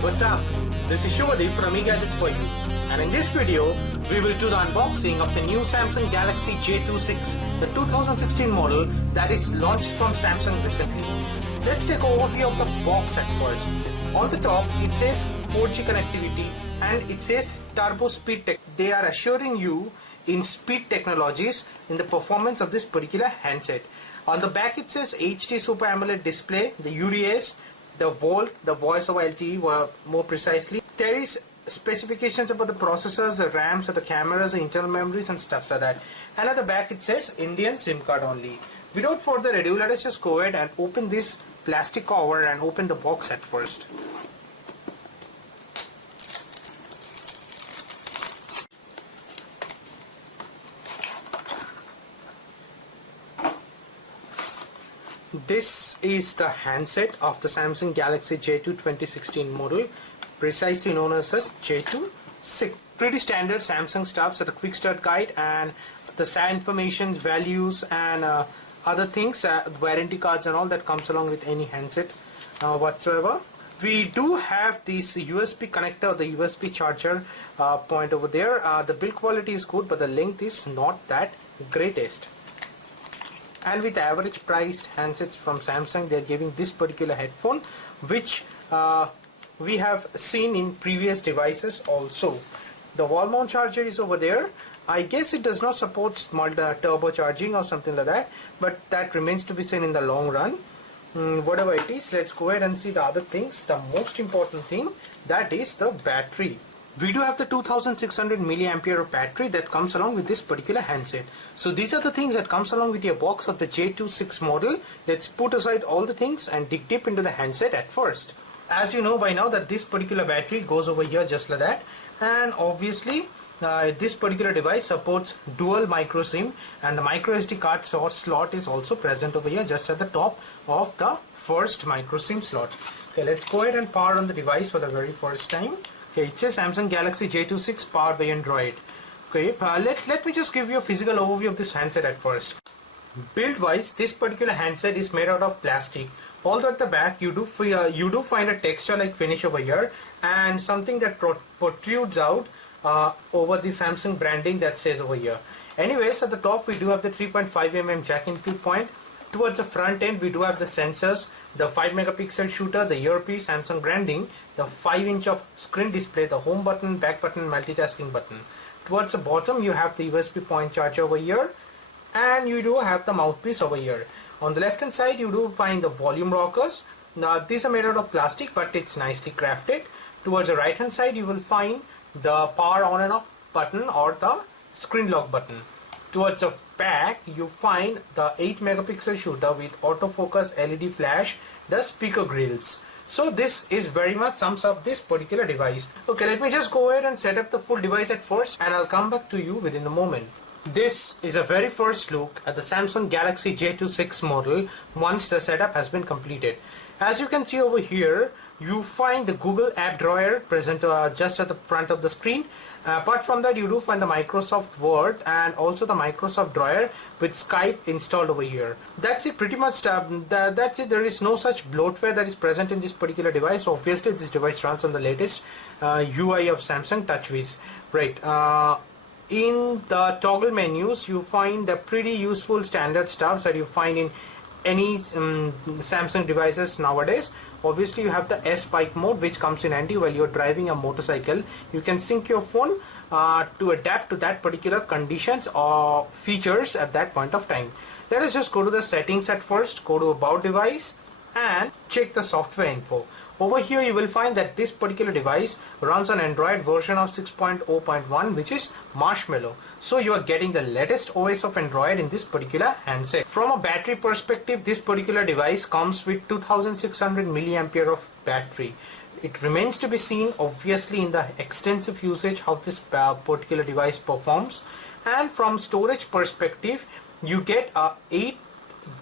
What's up? This is Shubhadeep from eGadgets for you, and in this video we will do the unboxing of the new Samsung Galaxy J26, the 2016 model that is launched from Samsung recently. Let's take an overview of the box at first. On the top it says 4G connectivity and it says Turbo Speed Tech. They are assuring you in speed technologies in the performance of this particular handset. On the back it says HD Super AMOLED display, the UDS, the volt, the voice over LTE were more precisely. There is specifications about the processors, the RAMs, the cameras, the internal memories and stuff like that. And at the back it says Indian SIM card only. Without further ado, let us just go ahead and open this plastic cover and open the box at first. This is the handset of the Samsung Galaxy J2 2016 model, precisely known as J26. Pretty standard Samsung stuff, so the quick start guide and the SAR information, values and other things, warranty cards and all that comes along with any handset whatsoever. We do have this USB connector, the USB charger point over there. The build quality is good, but the length is not that greatest. And with average priced handsets from Samsung, they are giving this particular headphone, which we have seen in previous devices also. The wall mount charger is over there. I guess it does not support turbo charging or something like that, but that remains to be seen in the long run. Whatever it is, let's go ahead and see the other things. The most important thing, that is the battery. We do have the 2600 milliampere of battery that comes along with this particular handset. So these are the things that comes along with your box of the J26 model. Let's put aside all the things and dig deep into the handset at first. As you know by now that this particular battery goes over here just like that, and obviously this particular device supports dual micro SIM, and the micro SD card slot is also present over here just at the top of the first micro SIM slot. Okay, let's go ahead and power on the device for the very first time. Okay, it says Samsung Galaxy J26 powered by Android. Okay, let me just give you a physical overview of this handset at first. Build wise, this particular handset is made out of plastic. Although at the back you do find a texture like finish over here and something that protrudes out over the Samsung branding that says over here. Anyways, at the top we do have the 3.5mm jack in point. Towards the front end we do have the sensors, the 5 megapixel shooter, the earpiece, Samsung branding, the 5-inch of screen display, the home button, back button, multitasking button. Towards the bottom you have the USB point charger over here, and you do have the mouthpiece over here. On the left hand side you do find the volume rockers. Now these are made out of plastic, but it's nicely crafted. Towards the right hand side you will find the power on and off button or the screen lock button. Towards the back you find the 8 megapixel shooter with autofocus, LED flash, the speaker grills. So this is very much sums up this particular device. Okay, let me just go ahead and set up the full device at first, and I'll come back to you within a moment. This is a very first look at the Samsung Galaxy J26 model once the setup has been completed. As you can see over here, you find the Google app drawer present just at the front of the screen. Apart from that, you do find the Microsoft Word and also the Microsoft drawer with Skype installed over here. That's it pretty much. That's it. There is no such bloatware that is present in this particular device. Obviously this device runs on the latest UI of Samsung TouchWiz. Right. In the toggle menus you find the pretty useful standard stuff that you find in any Samsung devices nowadays. Obviously you have the S-Bike mode, which comes in handy while you're driving a motorcycle. You can sync your phone to adapt to that particular conditions or features at that point of time. Let us just go to the settings at first, go to about device and check the software info. Over here you will find that this particular device runs on Android version of 6.0.1, which is Marshmallow. So you are getting the latest OS of Android in this particular handset. From a battery perspective, this particular device comes with 2600 milliampere of battery. It remains to be seen obviously in the extensive usage how this particular device performs. And from storage perspective, you get 8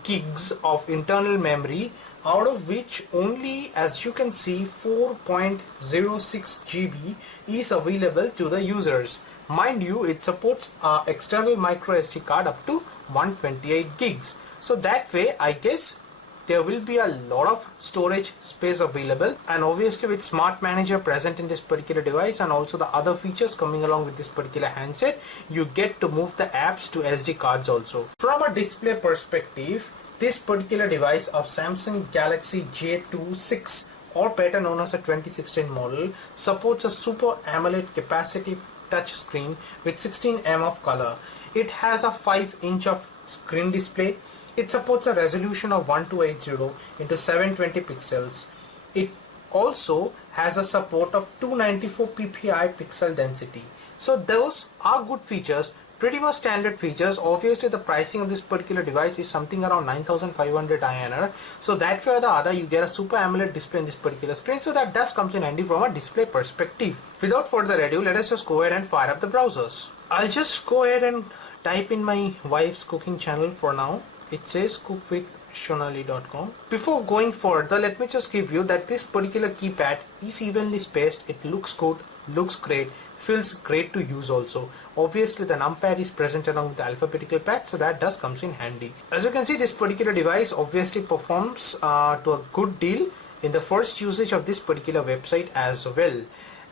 gigs of internal memory, out of which only, as you can see, 4.06 GB is available to the users. Mind you, it supports external micro SD card up to 128 gigs. So that way, I guess there will be a lot of storage space available, and obviously with Smart Manager present in this particular device and also the other features coming along with this particular handset, you get to move the apps to SD cards also. From a display perspective, this particular device of Samsung Galaxy J2 6, or better known as a 2016 model, supports a Super AMOLED capacitive touch screen with 16 of color. It has a 5-inch of screen display. It supports a resolution of 1280 into 720 pixels. It also has a support of 294 ppi pixel density. So those are good features, pretty much standard features. Obviously the pricing of this particular device is something around 9,500 INR. So that way or the other you get a Super AMOLED display in this particular screen, so that does comes in handy from a display perspective. Without further ado, let us just go ahead and fire up the browsers. I'll just go ahead and type in my wife's cooking channel for now. It says cookwithshonali.com. Before going further, let me just give you that this particular keypad is evenly spaced. It looks good, looks great, feels great to use also. Obviously the numpad is present along with the alphabetical pad, so that does comes in handy. As you can see, this particular device obviously performs to a good deal in the first usage of this particular website as well.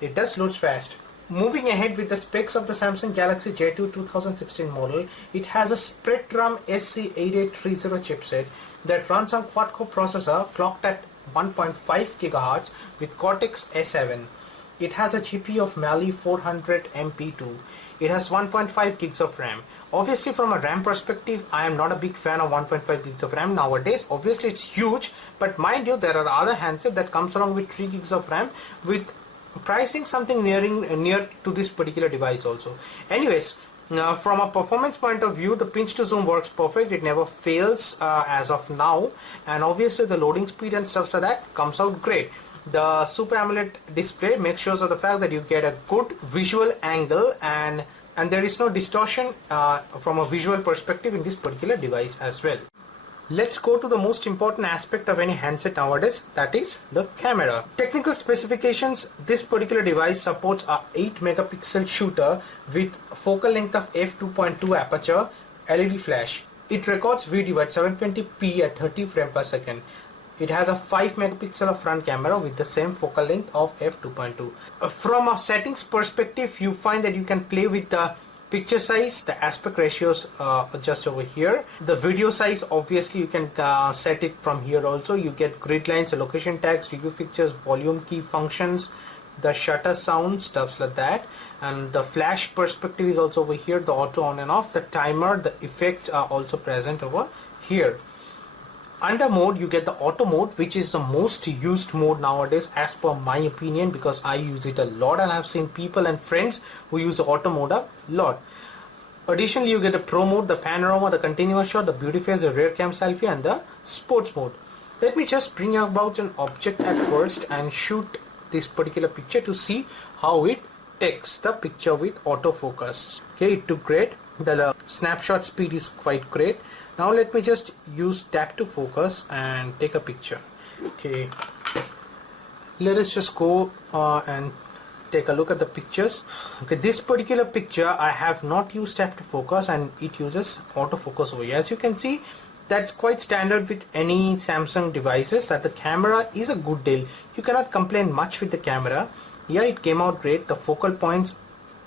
It does load fast. Moving ahead with the specs of the Samsung Galaxy J2 2016 model, it has a Spreadtrum SC8830 chipset that runs on quad-core processor clocked at 1.5 GHz with Cortex A7. It has a GPU of Mali 400 MP2. It has 1.5 gigs of RAM. Obviously from a RAM perspective, I am not a big fan of 1.5 gigs of RAM nowadays. Obviously it's huge, but mind you, there are other handsets that comes along with 3 gigs of RAM with pricing something near to this particular device also. Anyways, from a performance point of view, the pinch to zoom works perfect. It never fails as of now, and obviously the loading speed and stuff like that comes out great. The Super AMOLED display makes sure of the fact that you get a good visual angle, and there is no distortion from a visual perspective in this particular device as well. Let's go to the most important aspect of any handset nowadays, that is the camera. Technical specifications: this particular device supports a 8 megapixel shooter with focal length of f2.2 aperture, LED flash. It records video at 720p at 30 frames per second. It has a 5 megapixel of front camera with the same focal length of f2.2. From a settings perspective, you find that you can play with the picture size, the aspect ratios just over here. The video size, obviously you can set it from here also. You get grid lines, location tags, review pictures, volume key functions, the shutter sound, stuffs like that. And the flash perspective is also over here, the auto on and off, the timer, the effects are also present over here. Under mode, you get the auto mode, which is the most used mode nowadays as per my opinion, because I use it a lot and I've seen people and friends who use the auto mode a lot. Additionally, you get the pro mode, the panorama, the continuous shot, the beauty phase, the rear cam selfie, and the sports mode. Let me just bring about an object at first and shoot this particular picture to see how it takes the picture with autofocus. Okay, it took great. The snapshot speed is quite great. Now let me just use tap to focus and take a picture. Okay, let us just go and take a look at the pictures. Okay, this particular picture I have not used tap to focus and it uses autofocus over here. As you can see, that's quite standard with any Samsung devices, that the camera is a good deal. You cannot complain much with the camera. Yeah, it came out great. The focal points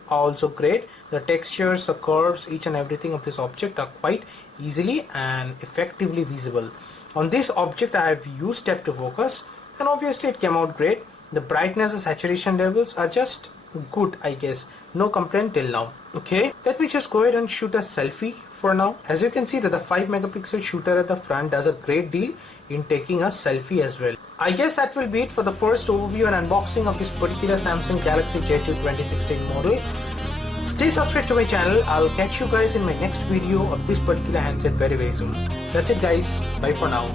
are also great. The textures, the curves, each and everything of this object are quite easily and effectively visible. On this object I have used tap to focus and obviously it came out great. The brightness and saturation levels are just good, I guess. No complaint till now. Okay, let me just go ahead and shoot a selfie for now. As you can see that the 5 megapixel shooter at the front does a great deal in taking a selfie as well. I guess that will be it for the first overview and unboxing of this particular Samsung Galaxy J2 2016 model. Stay subscribed to my channel. I'll catch you guys in my next video of this particular handset very soon. That's it guys. Bye for now.